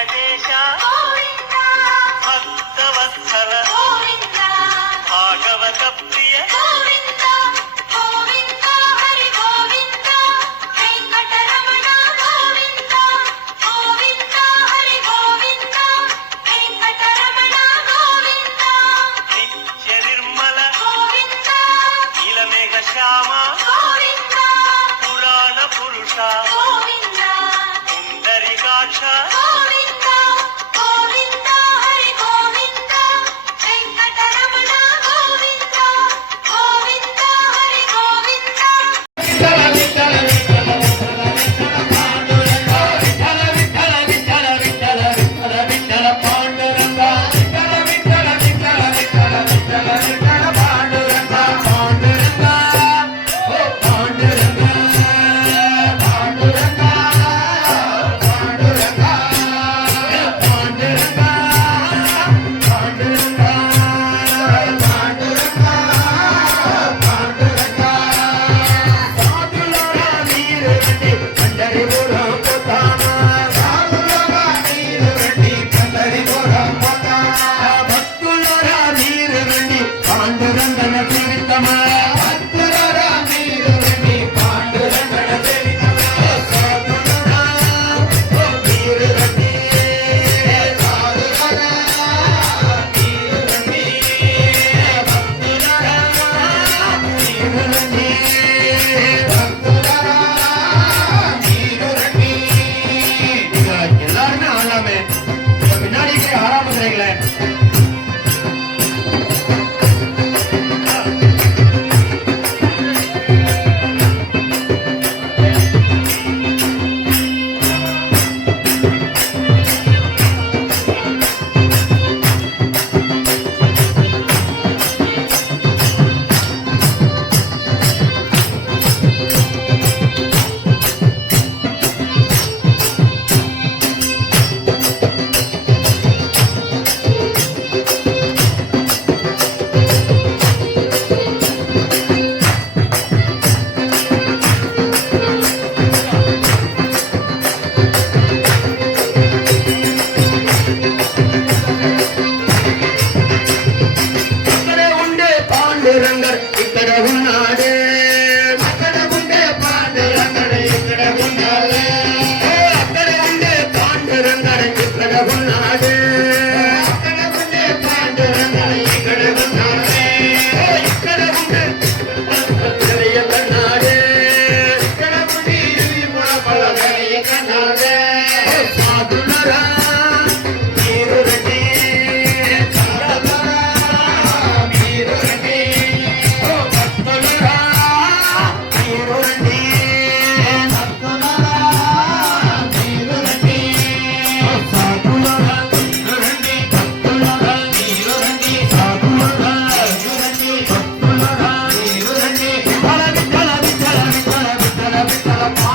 Adesha. Salam